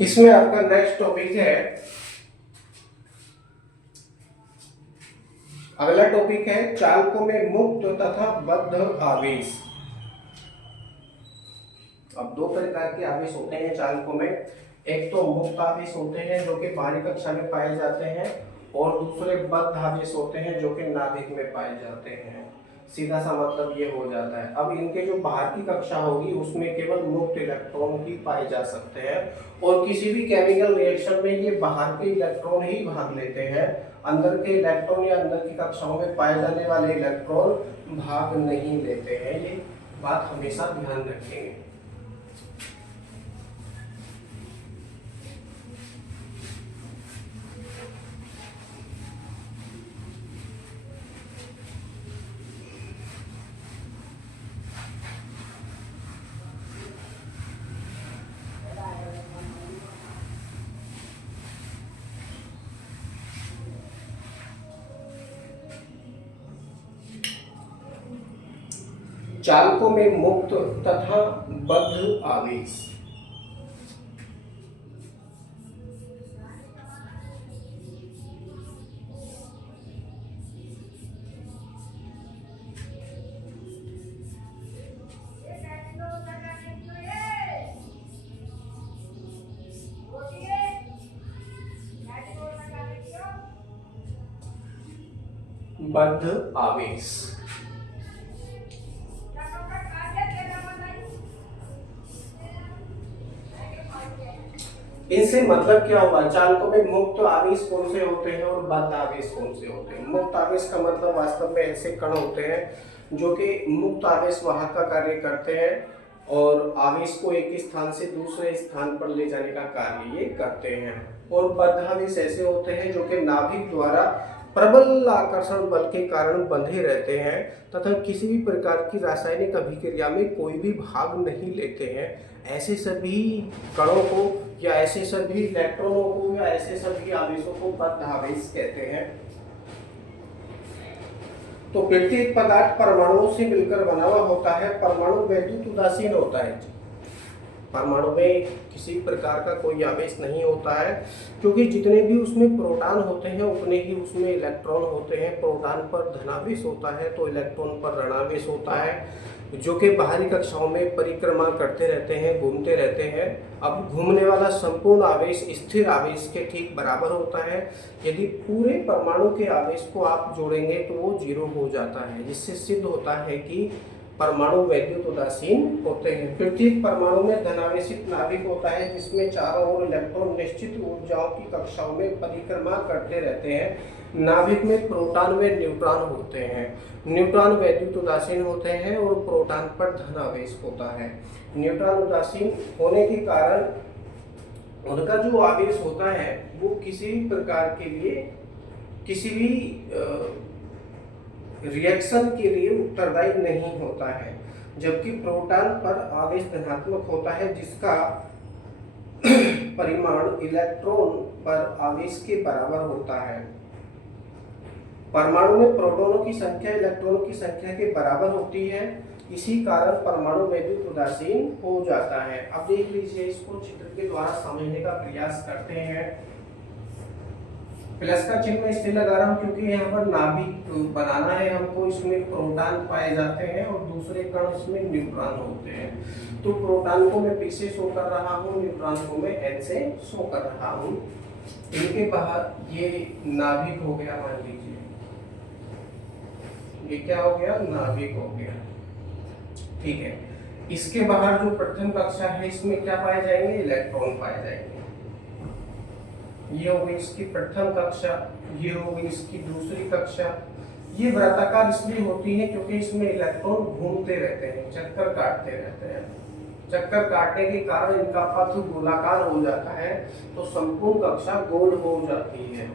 इसमें आपका next topic है, अगला टॉपिक है चालकों में मुक्त तथा बद्ध आवेश। अब दो प्रकार के आवेश होते हैं चालकों में, एक तो मुक्त आवेश होते हैं जो कि बाहरी कक्षा में पाए जाते हैं, और दूसरे बद्ध आवेश होते हैं जो कि नाभिक में पाए जाते हैं। सीधा सा मतलब ये हो जाता है। अब इनके जो बाहर की कक्षा होगी उसमें केवल मुक्त इलेक्ट्रॉन ही पाए जा सकते हैं, और किसी भी केमिकल रिएक्शन में ये बाहर के इलेक्ट्रॉन ही भाग लेते हैं, अंदर के इलेक्ट्रॉन या अंदर की कक्षाओं में पाए जाने वाले इलेक्ट्रॉन भाग नहीं लेते हैं। ये बात हमेशा ध्यान रखेंगे। चालकों में मुक्त तथा बद्ध आवेश। बद्ध आवेश इनसे मतलब क्या हुआ? चालकों में मुक्त आवेश कौन से होते हैं और बद्ध आवेश कौन से होते हैं? मुक्त आवेश का मतलब वास्तव में ऐसे कण होते हैं जो कि मुक्त आवेश वाहक का कार्य करते हैं और आवेश को एक स्थान से दूसरे स्थान पर ले जाने का कार्य ये करते हैं। और बद्ध आवेश ऐसे होते हैं जो कि नाभिक द्वारा प्रबल आकर्षण बल के कारण बंधे रहते हैं तथा किसी भी प्रकार की रासायनिक अभिक्रिया में कोई भी भाग नहीं लेते हैं। ऐसे सभी कणों को या ऐसे सभी इलेक्ट्रॉनों को या ऐसे सभी आवेशों को बद्ध आवेश कहते हैं। तो प्रत्येक पदार्थ परमाणुओं से मिलकर बना हुआ होता है। परमाणु वैद्युत उदासीन होता है। परमाणु में किसी प्रकार का कोई आवेश नहीं होता है, क्योंकि जितने भी उसमें प्रोटॉन होते हैं उतने ही उसमें इलेक्ट्रॉन होते हैं। प्रोटॉन पर धनावेश होता है तो इलेक्ट्रॉन पर ऋणावेश होता है, जो कि बाहरी कक्षाओं में परिक्रमा करते रहते हैं, घूमते रहते हैं। अब घूमने वाला संपूर्ण आवेश स्थिर आवेश के ठीक बराबर होता है। यदि पूरे परमाणु के आवेश को आप जोड़ेंगे तो वो 0 हो जाता है, जिससे सिद्ध होता है कि परमाणु वैद्युत उदासीन होते हैं। प्रत्येक परमाणु में धनावेशित नाभिक होता है जिसमें चारों ओर इलेक्ट्रॉन निश्चित ऊर्जाओं की कक्षाओं में परिक्रमा करते रहते हैं। नाभिक में प्रोटॉन व न्यूट्रॉन होते हैं। न्यूट्रॉन वैद्युत उदासीन होते हैं और प्रोटॉन पर धनावेश होता है। न्यूट्रॉन उदासीन होने के कारण उनका जो आवेश होता है वो किसी भी प्रकार के लिए किसी भी रिएक्शन के लिए उत्तरदायी नहीं होता है, जबकि प्रोटॉन पर आवेश धनात्मक होता है जिसका परिमाण इलेक्ट्रॉन पर आवेश के बराबर होता है। परमाणु में प्रोटॉनों की संख्या इलेक्ट्रॉनों की संख्या के बराबर होती है, इसी कारण परमाणु वैद्युत उदासीन हो जाता है। अब देख लीजिए, इसको चित्र के द्वारा समझने का प्रयास करते हैं। प्लस का चिन्ह मैं इसलिए लगा रहा हूं क्योंकि यहाँ पर नाभिक बनाना है हमको। इसमें प्रोटॉन पाए जाते हैं और दूसरे कण इसमें न्यूट्रॉन होते हैं। तो प्रोटॉन को मैं P से शो कर रहा हूँ, न्यूट्रॉन को मैं N से शो कर रहा हूँ। इनके बाहर ये नाभिक हो गया, मान लीजिए ये क्या हो गया? नाभिक हो गया, ठीक है। इसके बाहर जो प्रथम कक्षा है इसमें क्या पाए जाएंगे? इलेक्ट्रॉन पाए जाएंगे। ये हो गई इसकी प्रथम कक्षा, ये हो गई इसकी दूसरी कक्षा। ये वृत्ताकार इसलिए होती है क्योंकि इसमें इलेक्ट्रॉन घूमते रहते हैं, चक्कर काटते रहते हैं। चक्कर काटने के कारण इनका पथ गोलाकार हो जाता है, तो संपूर्ण कक्षा गोल हो जाती है।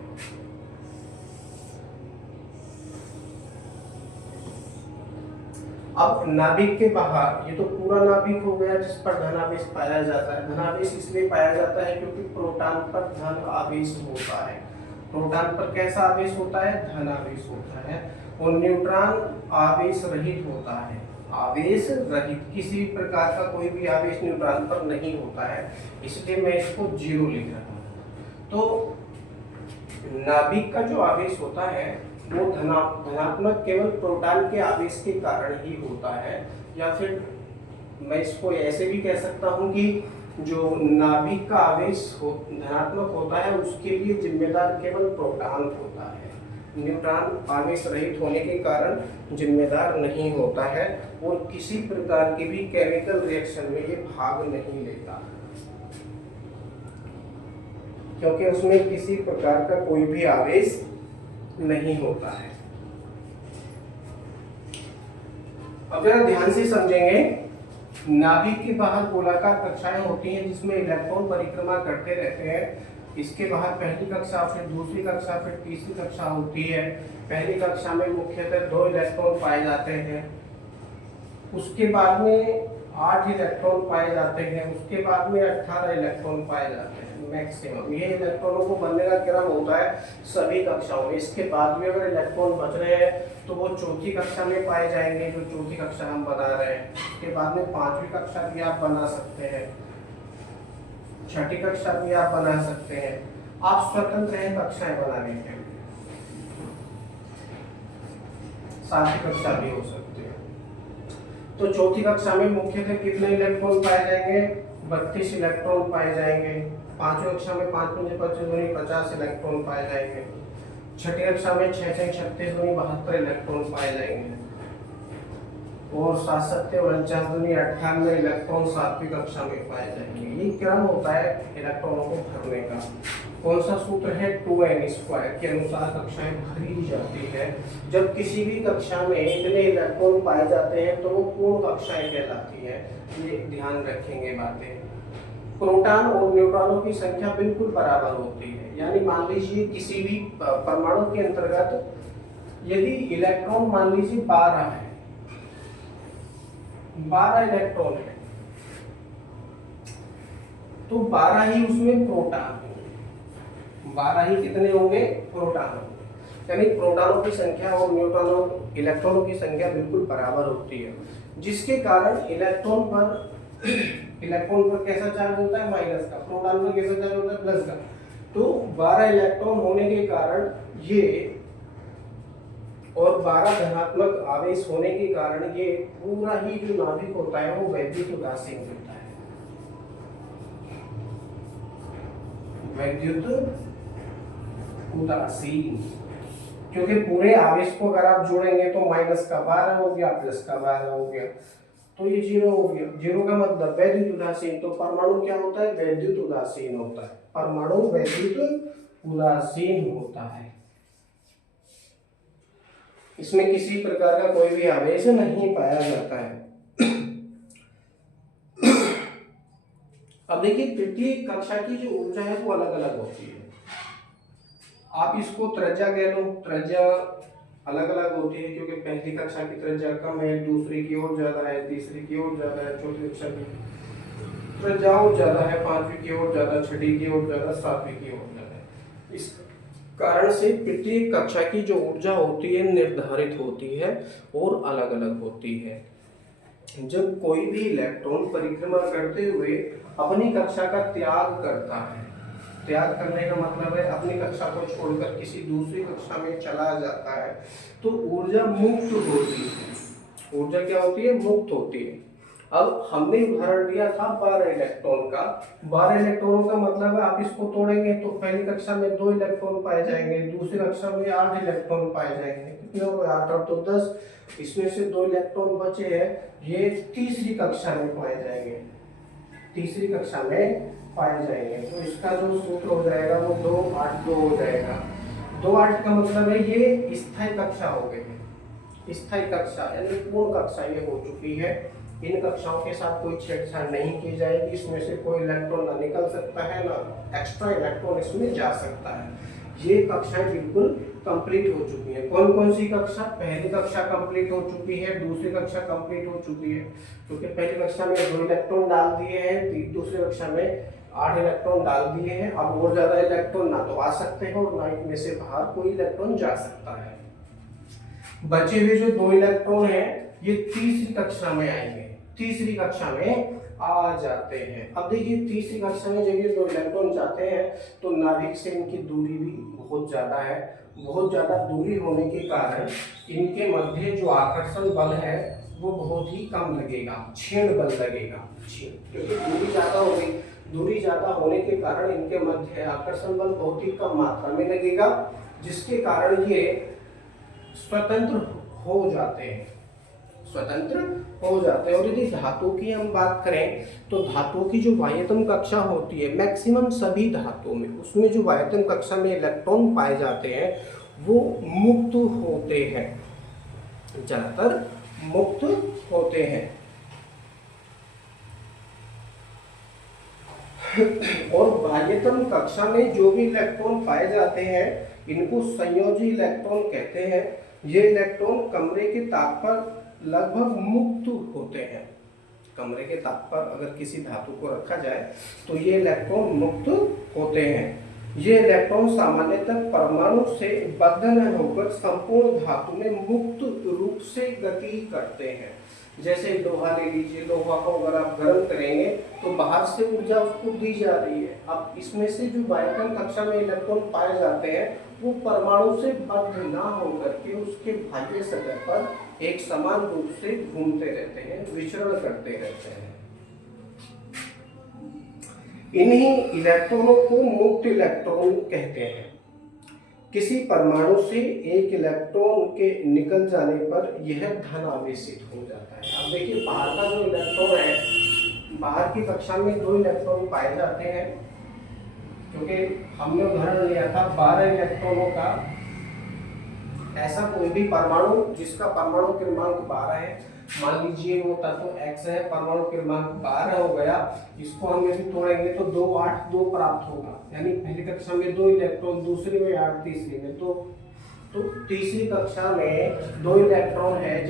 अब नाभिक के बाहर ये तो पूरा नाभिक हो गया जिस पर धनावेश पाया जाता है। धनावेश इसलिए पाया जाता है क्योंकि प्रोटॉन पर धन आवेश होता है। प्रोटॉन पर कैसा आवेश होता है? धनावेश होता है। और न्यूट्रॉन आवेश रहित होता है। आवेश रहित, किसी भी प्रकार का कोई भी आवेश न्यूट्रॉन पर नहीं होता है, इसलिए मैं इसको 0 लिख रहा हूँ। तो नाभिक का जो आवेश होता है वो धनात्मक केवल प्रोटॉन के आवेश के कारण ही होता है, या फिर मैं इसको ऐसे भी कह सकता हूँ कि जो नाभिक का आवेश धनात्मक होता है उसके लिए जिम्मेदार केवल प्रोटॉन होता है, न्यूट्रॉन आवेश रहित होने के कारण जिम्मेदार नहीं होता है और किसी प्रकार की भी केमिकल रिएक्शन में ये भाग नहीं लेता, क्योंकि उसमें किसी प्रकार का कोई भी आवेश नहीं होता है। अब जरा ध्यान से समझेंगे, नाभिक के बाहर गोलाकार कक्षाएं होती हैं जिसमें इलेक्ट्रॉन परिक्रमा करते रहते हैं। इसके बाहर पहली कक्षा, फिर दूसरी कक्षा, फिर तीसरी कक्षा होती है। पहली कक्षा में मुख्यतः 2 इलेक्ट्रॉन पाए जाते हैं, उसके बाद में 8 इलेक्ट्रॉन पाए जाते हैं, उसके बाद में 18 इलेक्ट्रॉन पाए जाते हैं मैक्सिमम। ये इलेक्ट्रॉनों को बनने का क्रम होता है सभी कक्षाओं में। इसके बाद में अगर इलेक्ट्रॉन बच रहे हैं तो वो चौथी कक्षा में पाए जाएंगे, जो चौथी कक्षा हम बना रहे हैं। उसके बाद में 5वीं कक्षा भी आप बना सकते हैं, 6ठी कक्षा भी आप बना सकते हैं। आप स्वतंत्र हैं कक्षाएं बनाने के लिए, 7वीं कक्षा भी हो सकती है। तो चौथी कक्षा में मुख्यतः कितने इलेक्ट्रॉन पाए जाएंगे? 32 इलेक्ट्रॉन पाए जाएंगे। 5वीं कक्षा में 5 × 5 = 50 इलेक्ट्रॉन पाए जाएंगे। 6ठी कक्षा में 6 × 36 = 72 इलेक्ट्रॉन पाए जाएंगे और 7 × 7 = 49 98 इलेक्ट्रॉन 7वीं कक्षा में पाए जाएंगे। ये क्रम होता है इलेक्ट्रॉनों को भरने का। कौन सा सूत्र है? 2n² के अनुसार कक्षाएं भरी जाती है। जब किसी भी कक्षा में इतने इलेक्ट्रॉन पाए जाते हैं तो वो पूर्ण कक्षाएं कहलाती है। ये ध्यान रखेंगे बातें। प्रोटॉन और न्यूट्रॉनों की संख्या बिल्कुल बराबर होती है, यानी मान लीजिए किसी भी परमाणु के अंतर्गत यदि इलेक्ट्रॉन मान लीजिए 12 है, 12 इलेक्ट्रॉन है, तो 12 ही उसमें प्रोटॉन होंगे। 12 ही कितने होंगे? प्रोटॉन होंगे। यानी प्रोटॉनों की संख्या और न्यूट्रॉनों इलेक्ट्रॉनों की संख्या बिल्कुल बराबर होती है, जिसके कारण इलेक्ट्रॉन पर कैसा चार्ज होता है? माइनस का। प्रोटॉन पर कैसा चार्ज होता है? प्लस का। तो 12 इलेक्ट्रॉन होने के कारण ये और 12 धनात्मक आवेश होने के कारण ये पूरा ही जो नाभिक होता है वो वैद्युत उदासीन होता है। वैद्युत उदासीन, क्योंकि पूरे आवेश को अगर आप जोड़ेंगे तो माइनस का 12 हो गया, प्लस का 12 हो गया, तो ये 0 हो गया। 0 का मतलब वैद्युत उदासीन। तो परमाणु क्या होता है? वैद्युत उदासीन होता है। परमाणु वैद्युत उदासीन होता है, इसमें किसी प्रकार का कोई भी आवेश नहीं पाया जाता है। अब देखिए, तृतीय कक्षा की जो ऊर्जा है वो अलग अलग होती है। आप इसको त्रिज्या कह लो, त्रिज्या अलग अलग होती है, क्योंकि पहली कक्षा की त्रिज्या कम है, दूसरी की ओर ज्यादा है, तीसरी की ओर ज्यादा है, चौथी कक्षा की त्रिज्या और ज्यादा है, 5वीं की ओर ज्यादा, 6ठी की ओर ज्यादा, 7वीं की ओर ज्यादा है। इस कारण से प्रत्येक कक्षा की जो ऊर्जा होती है निर्धारित होती है और अलग अलग होती है। जब कोई भी इलेक्ट्रॉन परिक्रमा करते हुए अपनी कक्षा का त्याग करता है, त्याग करने का मतलब है अपनी कक्षा को छोड़कर किसी दूसरी कक्षा में चला जाता है, तो ऊर्जा मुक्त होती है। ऊर्जा क्या होती है? मुक्त होती है। अब हमने उदाहरण दिया था 12 इलेक्ट्रॉन का। 12 इलेक्ट्रॉनों का मतलब है आप इसको तोड़ेंगे तो पहली कक्षा में 2 इलेक्ट्रॉन पाए जाएंगे, दूसरी कक्षा में 8 इलेक्ट्रॉन पाए जाएंगे। कितने हो गए? 8 और 2 10। इसमें से 2 इलेक्ट्रॉन बचे हैं, ये तीसरी कक्षा में पाए जाएंगे, तीसरी कक्षा में पाए जाएंगे। तो इसका जो सूत्र हो जाएगा वो 2 8 2 हो जाएगा। 2 8 का मतलब है ये स्थायी कक्षा हो गई है। स्थायी कक्षा यानी पूर्ण कक्षा ये हो चुकी है। इन कक्षाओं के साथ कोई छेड़छाड़ नहीं की जाएगी। इसमें से कोई इलेक्ट्रॉन ना निकल सकता है, ना एक्स्ट्रा इलेक्ट्रॉन इसमें जा सकता है। ये कक्षाएं बिल्कुल कंप्लीट हो चुकी है। कौन कौन सी कक्षा? पहली कक्षा कंप्लीट हो चुकी है, दूसरी कक्षा कंप्लीट हो चुकी है, क्योंकि पहली कक्षा में 2 इलेक्ट्रॉन डाल दिए हैं, दूसरी कक्षा में 8 इलेक्ट्रॉन डाल दिए हैं। अब और ज्यादा इलेक्ट्रॉन ना तो आ सकते हैं और ना इनमें से बाहर कोई इलेक्ट्रॉन जा सकता है। बचे हुए जो 2 इलेक्ट्रॉन हैं ये तीसरी कक्षा में आएंगे, तीसरी कक्षा में आ जाते हैं। अब देखिए तीसरी कक्षा में जब ये दो इलेक्ट्रॉन जाते हैं तो नाभिक से इनकी दूरी भी बहुत ज़्यादा है। बहुत ज़्यादा दूरी होने के कारण इनके मध्य जो आकर्षण बल है वो बहुत ही कम लगेगा, क्षीण बल लगेगा, क्योंकि दूरी ज़्यादा हो गई। दूरी ज़्यादा होने के कारण इनके मध्य आकर्षण बल बहुत ही कम मात्रा में लगेगा, जिसके कारण ये स्वतंत्र हो जाते हैं, स्वतंत्र हो जाते हैं। और यदि धातु की हम बात करें तो धातु की जो वायतन कक्षा होती है, मैक्सिमम सभी धातुओं में, उसमें जो वायतन कक्षा में इलेक्ट्रॉन पाए जाते हैं वो मुक्त होते हैं, ज्यादातर मुक्त होते हैं। और बाह्यतम कक्षा में जो भी इलेक्ट्रॉन पाए जाते हैं इनको संयोजी इलेक्ट्रॉन कहते हैं। ये इलेक्ट्रॉन कमरे के ताप पर लगभग मुक्त होते हैं। कमरे के ताप पर अगर किसी धातु को रखा जाए तो ये इलेक्ट्रॉन मुक्त होते हैं। ये इलेक्ट्रॉन सामान्यतः परमाणु से बद्ध न होकर संपूर्ण धातु में मुक्त रूप से गति करते हैं। जैसे लोहा ले लीजिए, लोहा को अगर आप गर्म करेंगे तो बाहर से ऊर्जा उसको दी जा रही है। अब इसमें से जो वायतन कक्षा में इलेक्ट्रॉन पाए जाते हैं वो परमाणु से बद्ध ना होकर के उसके बाह्य सतह पर एक समान रूप से घूमते रहते हैं, विचरण करते रहते हैं। इन्हीं इलेक्ट्रॉनों को मुक्त इलेक्ट्रॉन कहते हैं। किसी परमाणु से एक इलेक्ट्रॉन के निकल जाने पर यह धन आवेशित हो जाता है। अब देखिए बाहर का जो इलेक्ट्रॉन है, बाहर की कक्षा में 2 इलेक्ट्रॉन पाए जाते हैं, क्योंकि हमने उदाहरण लिया था 12 इलेक्ट्रॉनों का। ऐसा कोई भी परमाणु जिसका परमाणु क्रमांक 12 है, मान लीजिए वो तत्व X है, परमाणु क्रमांक 12 हो गया, इसको हम यदि तोड़ेंगे तो 2 8 2 प्राप्त होगा। यानी पहली कक्षा में 2 इलेक्ट्रॉन, दूसरी में 8, तीसरी में तो तीसरी कक्षा में 2 इलेक्ट्रॉन है,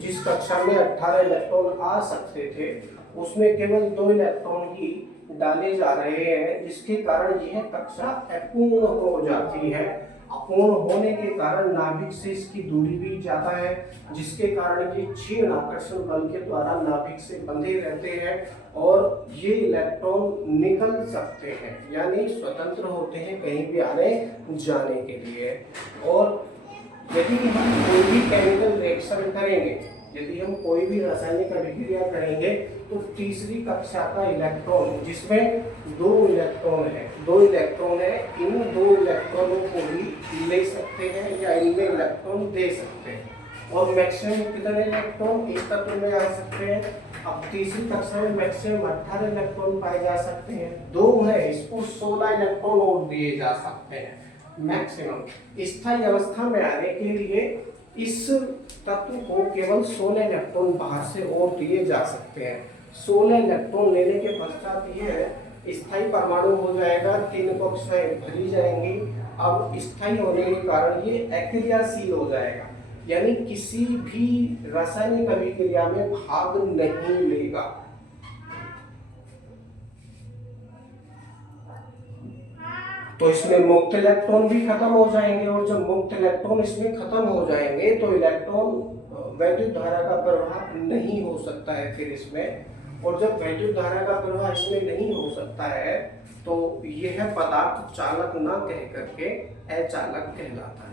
जिस कक्षा में 18 इलेक्ट्रॉन आ सकते थे उसमें केवल 2 इलेक्ट्रॉन ही डाले जा रहे हैं, जिसके कारण यह कक्षा अपूर्ण हो जाती है। अपूर्ण होने के कारण नाभिक से इसकी दूरी भी ज्यादा है, जिसके कारण ये क्षीण आकर्षण बल के द्वारा नाभिक से बंधे रहते हैं और ये इलेक्ट्रॉन निकल सकते हैं, यानी स्वतंत्र होते हैं कहीं भी आने जाने के लिए। और यदि हम कोई भी केमिकल रिएक्शन करेंगे, यदि हम कोई भी रासायनिक अभिक्रिया करेंगे तो तीसरी कक्षा का इलेक्ट्रॉन, जिसमें 2 इलेक्ट्रॉन है, 2 इलेक्ट्रॉन है, इन 2 इलेक्ट्रॉनों को भी ले सकते हैं या इनमें इलेक्ट्रॉन दे सकते हैं। और मैक्सिमम कितने इलेक्ट्रॉन इस तत्व में आ सकते हैं? अब तीसरी कक्षा में मैक्सिमम 18 इलेक्ट्रॉन पाए जा सकते हैं। 2 है, इसको 16 इलेक्ट्रॉन और दिए जा सकते हैं मैक्सिमम। स्थायी अवस्था में आने के लिए इस तत्व को केवल 16 इलेक्ट्रॉन बाहर से और दिए जा सकते हैं। 16 इलेक्ट्रॉन लेने के पश्चात यह स्थायी परमाणु हो जाएगा, 3 कक्षाएं भरी जाएंगी। अब स्थायी होने के कारण ये अक्रियाशील हो जाएगा, यानी किसी भी रासायनिक अभिक्रिया में भाग नहीं लेगा। तो इसमें मुक्त इलेक्ट्रॉन भी खत्म हो जाएंगे, और जब मुक्त इलेक्ट्रॉन इसमें खत्म हो जाएंगे तो इलेक्ट्रॉन वैद्युत धारा का प्रवाह नहीं हो सकता है फिर इसमें। और जब वैद्युत धारा का प्रवाह इसमें नहीं हो सकता है तो यह पदार्थ चालक ना कह करके अचालक कहलाता है।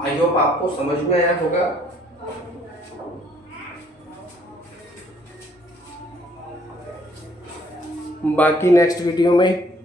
आई होप आपको समझ में आया होगा। बाकी नेक्स्ट वीडियो में